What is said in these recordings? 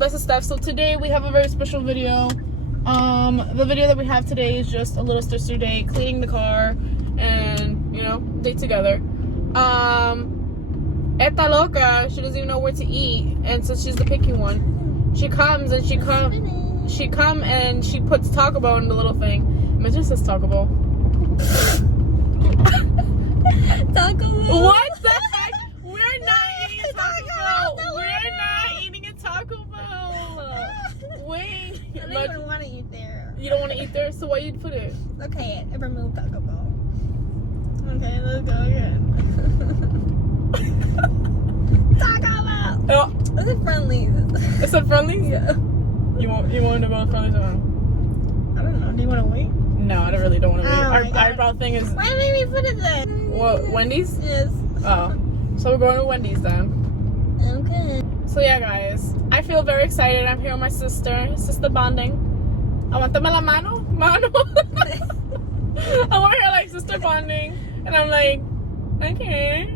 best of stuff. So today we have a very special video. The video that we have today is just a little sister day, cleaning the car, and you know, date together. Esta loca, she doesn't even know where to eat, and so she's the picky one. She comes and she puts Taco Bell in the little thing. It just says Taco Bell. Taco Bell. What the heck? We're not eating a Taco Bell. We're not eating a Taco Bell. Wait. I don't even want to eat there. You don't want to eat there? So why you put it? Okay, I removed Taco Bell. Okay, let's go again. Taco Bell. Oh. Is it Friendly's? It's a Friendly's? Yeah. You want to go to Friendly's or not? I don't know. Do you want to wait? No, I really don't want to wait. Oh Our eyebrow thing is... Why did we put it there? What, Wendy's? Yes. Oh. So we're going to Wendy's then. Okay. So yeah, guys. I feel very excited. I'm here with my sister. Sister bonding. Aguántame la mano. Mano. I'm over here like sister bonding. And I'm like, okay.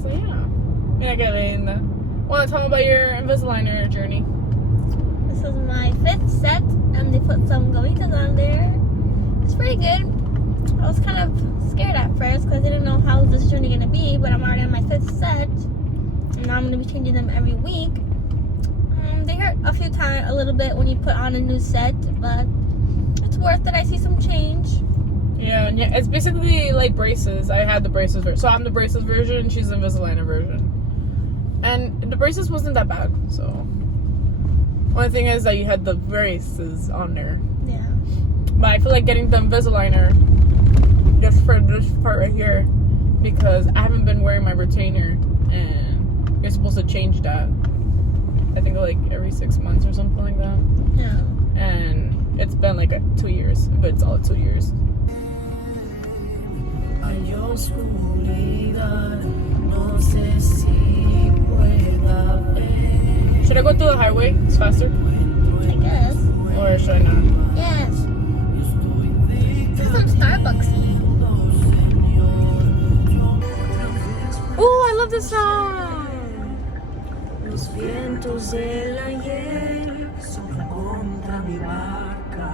So yeah. Mira que linda. Want to tell me about your Invisalign journey? This is my 5th set, and they put some gomitas on there. It's pretty good. I was kind of scared at first because I didn't know how this journey gonna be, but I'm already on my 5th set, and now I'm gonna be changing them every week. They hurt a few times, a little bit when you put on a new set, but it's worth it. I see some change. Yeah, it's basically like braces. I had the braces version, so I'm the braces version. She's the Invisalign version, and the braces wasn't that bad. So only thing is that you had the braces on there. Yeah. But I feel like getting the Invisalign just for this part right here, because I haven't been wearing my retainer, and you're supposed to change that. I think like every 6 months or something like that. Yeah. And it's been like 2 years, but it's all 2 years. Should I go through the highway? It's faster. I guess. Or should I not? Yes. This is some Starbucksy. Oh, I love this song. Los vientos del ayer soplan contra mi barca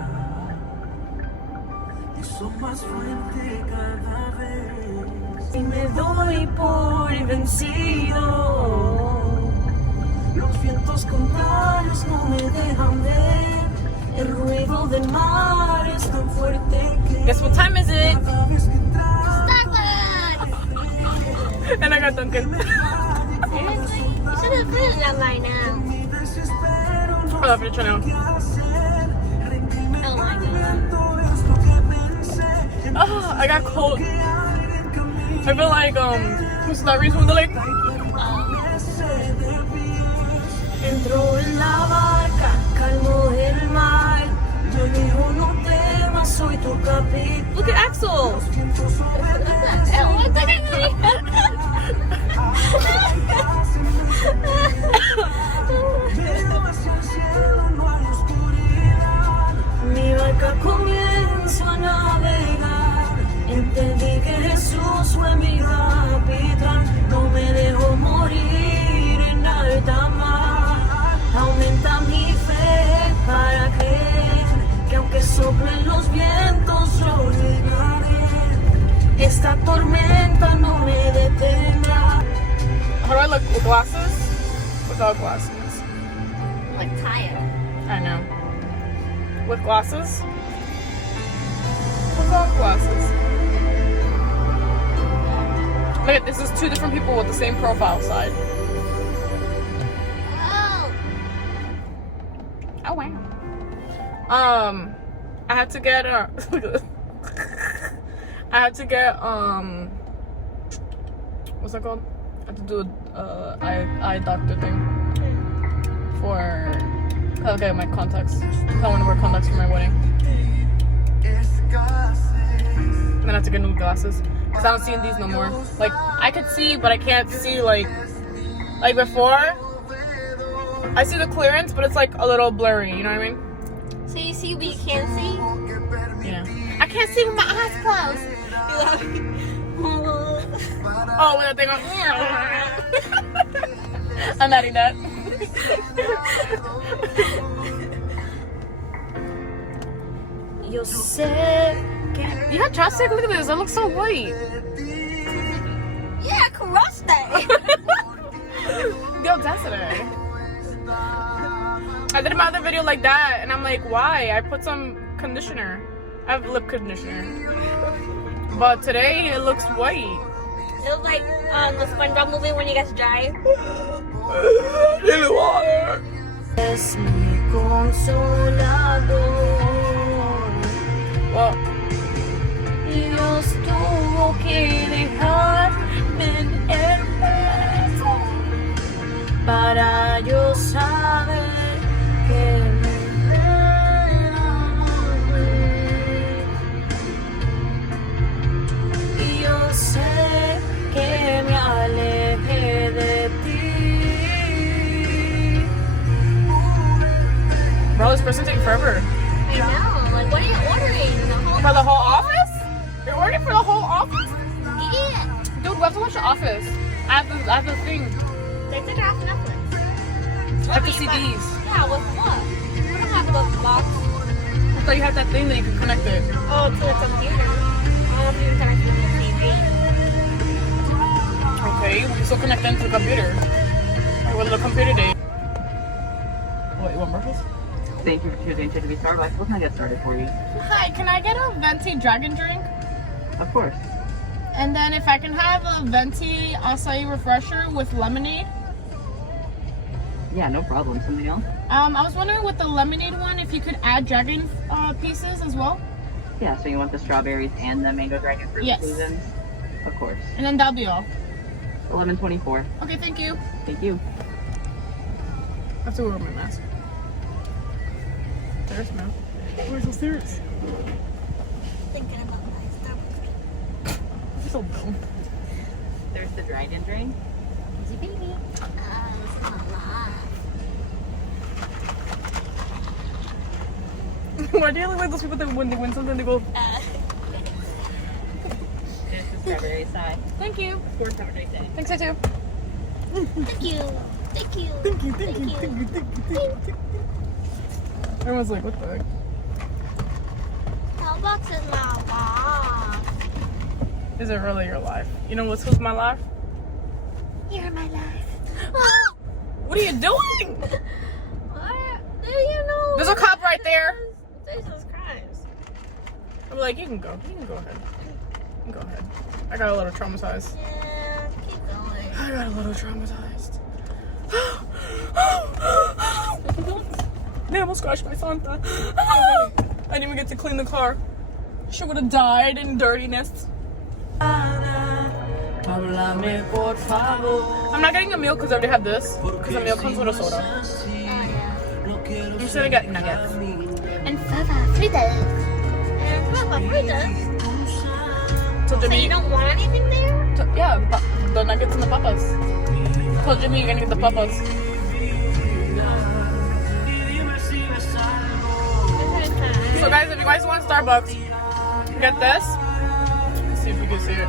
y son más fuerte cada vez. Y me doy por vencido. Los vientos contrarios no me dejan ver. El ruido del mar es tan fuerte que Guess what time is it? cada vez que Starbucks! And I got Dunkin'. Seriously? You should have finished that by now. I'll have to try now. Oh my god. Oh, I got cold. I feel like, what's that reason with the lake? Entró en la barca, calmó el mar. Yo digo no temas, soy tu capitán. Look at Axel. Mi barca comienzo a navegar. Entendí que Jesús fue mi capitán. No me dejó morir en alta mar. Aumenta mi fe para creer que aunque soplen los vientos yo llegaré. Esta tormenta no me detendrá. How do I look with glasses? Without glasses. I'm like tired. I know. With glasses? Without glasses. Look at this is 2 different people with the same profile side. Oh! Oh wow. I had to get look at this. I had to get what's that called? I had to do eye doctor thing for okay my contacts. I want to wear contacts for my wedding. And then I have to get new glasses because I don't see in these no more. Like I could see, but I can't see like before. I see the clearance, but it's like a little blurry. You know what I mean? So you see but you can't see? Yeah. I can't see with my eyes closed. Oh, with that thing on. I'm adding that. Yo sé que... You have chapstick? Look at this. That looks so white. Yeah, crushed it. The audacity. I did my other video like that, and I'm like, why? I put some conditioner. I have lip conditioner. But today, it looks white. It was like the SpongeBob movie when he gets dry. In the water. Es mi consolador. Well, Dios tuvo que dejarme en el pecho para yo saber que me enamoré. Y yo sé que me alejé de ti. bro, this person taking forever. I know. Like, what are you ordering? For the whole office? You're ordering for the whole office? Yeah. Dude, we have to watch The Office. I have the thing. They took it off Netflix. I have the CDs. Yeah, with what? We don't have the box. I thought you had that thing that you could connect it. Oh, to the computer. I don't know if you can connect it to the TV. Okay, we can still connect them to the computer. Hey, what little computer day? What, you want breakfast? Thank you for choosing to be Starbucks. What can I get started for you? Hi, can I get a venti dragon drink? Of course. And then if I can have a venti acai refresher with lemonade. Yeah, no problem. Something else? I was wondering with the lemonade one if you could add dragon pieces as well. Yeah, so you want the strawberries and the mango dragon fruit Yes. seasons? Of course. And then that'll be all. 11.24. Okay, thank you. Thank you. I have to wear my mask. Stairs, man. Where's the stairs? Thinking about my Starbucks. You're so dumb. There's the dragon drink. Easy baby. It's not live. Why do you look like those people that when they win something they go, There's the strawberry side. thank you. Of course, have a great day. Thanks, I too. Thank you. Thank you. Thank you, Thank you. Everyone's like, what the heck? Starbucks is my life. Is it really your life? You know who's my life? You're my life. What are you doing? What? Do you know? There's a cop right there. Jesus Christ. I'm like, you can go. You can go ahead. You can go ahead. I got a little traumatized. Yeah, keep going. I got a little traumatized. They almost crashed my Santa. I didn't even get to clean the car. She would have died in dirtiness. I'm not getting a meal because I already have this. Because the meal comes with a soda. Oh, yeah. I'm just gonna get nuggets. And Papa Fritas. And Papa Fritas. So So Jimmy, you don't want anything there? yeah, the nuggets and the papas. So Jimmy, you're gonna get the papas. So guys, if you guys want Starbucks, get this. Let's see if we can see it.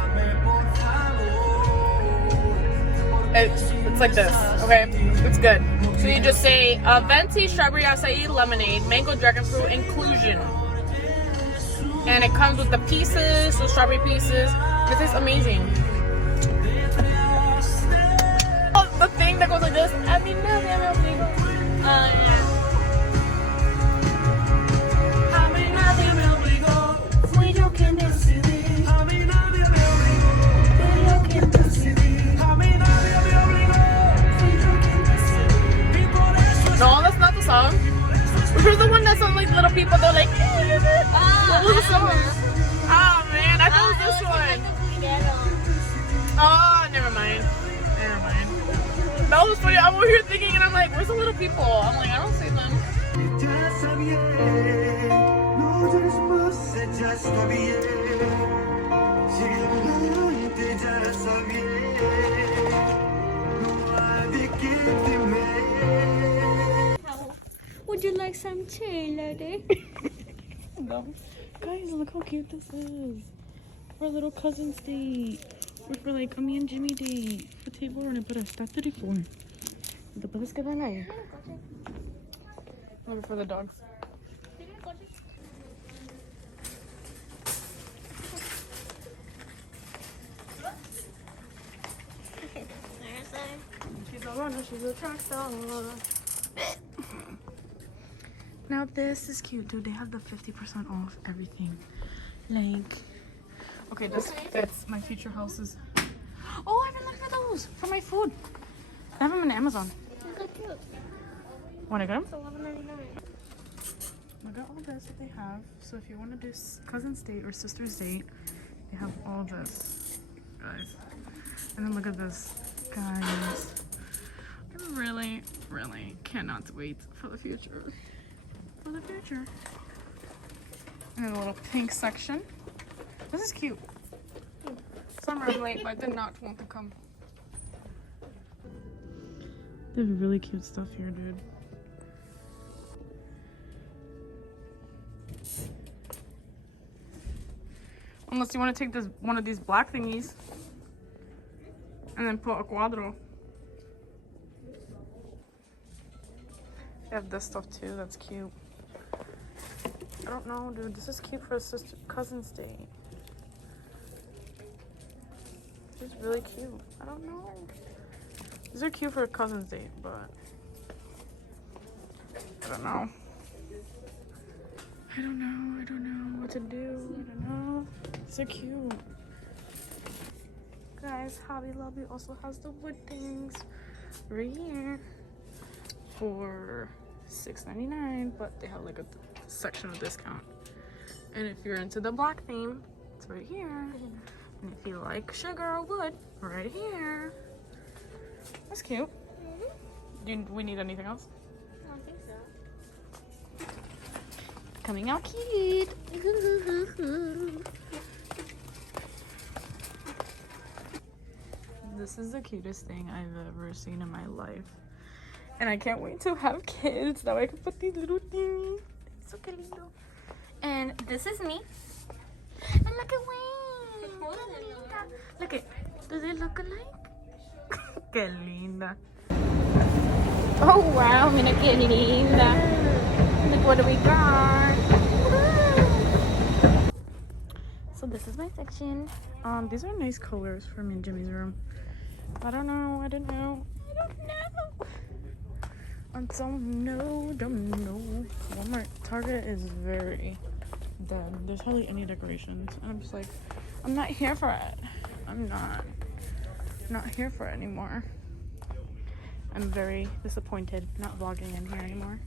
It's like this, okay? It's good. So you just say venti strawberry acai lemonade, mango dragon fruit inclusion. And it comes with the pieces, the strawberry pieces. It tastes amazing. Oh, the thing that goes like this. Oh, yeah. No, that's not the song. Which was the one that sounded like little people. They're like, what was the song? Oh man, I thought it was this one. Oh, never mind. Never mind. That was funny. I'm over here thinking, and I'm like, where's the little people? I'm like, I don't see them. Would you like some tea, lady? No. Guys, look how cute this is. Our little cousin's date. We're for like, me and Jimmy date. The table and I put a 34. The puedes quedar ahí. Looking for the dogs. She's a runner, she's a track star. Now this is cute, dude. They have the 50% off everything. Like, okay, this fits my future houses. Oh, I've been looking for those for my food. I have them on Amazon. They're so cute. Wanna get them? It's $11.99. Look at all this that they have. So if you want to do cousin's date or sister's date, they have all this, guys. And then look at this, guys. I really, really cannot wait for the future. For the future. And then a little pink section. This is cute. Sorry I'm late, but I did not want to come. They have really cute stuff here, dude. Unless you want to take this one of these black thingies and then put a cuadro. They have this stuff too, that's cute. I don't know, dude. This is cute for a sister cousin's date. This is really cute. I don't know. These are cute for a cousin's date, but I don't know. I don't know what to do. I don't know. These are cute. Guys, Hobby Lobby also has the wood things right here for $6.99, but they have like a section of discount. And if you're into the black theme, it's right here. And if you like sugar or wood, right here. That's cute. Do we need anything else? I don't think so. Coming out cute. This is the cutest thing I've ever seen in my life. And I can't wait to have kids. That way I can put these little things. So que lindo. And this is me. And look at Wayne. Look at, does it look alike? Que linda. Oh wow, mira que linda. Look what do we got. So this is my section. These are nice colors for me and Jimmy's room. I don't know. Don't know. Walmart, Target is very dead. There's hardly any decorations. And I'm just like, I'm not here for it. I'm not here for it anymore. I'm very disappointed not vlogging in here anymore.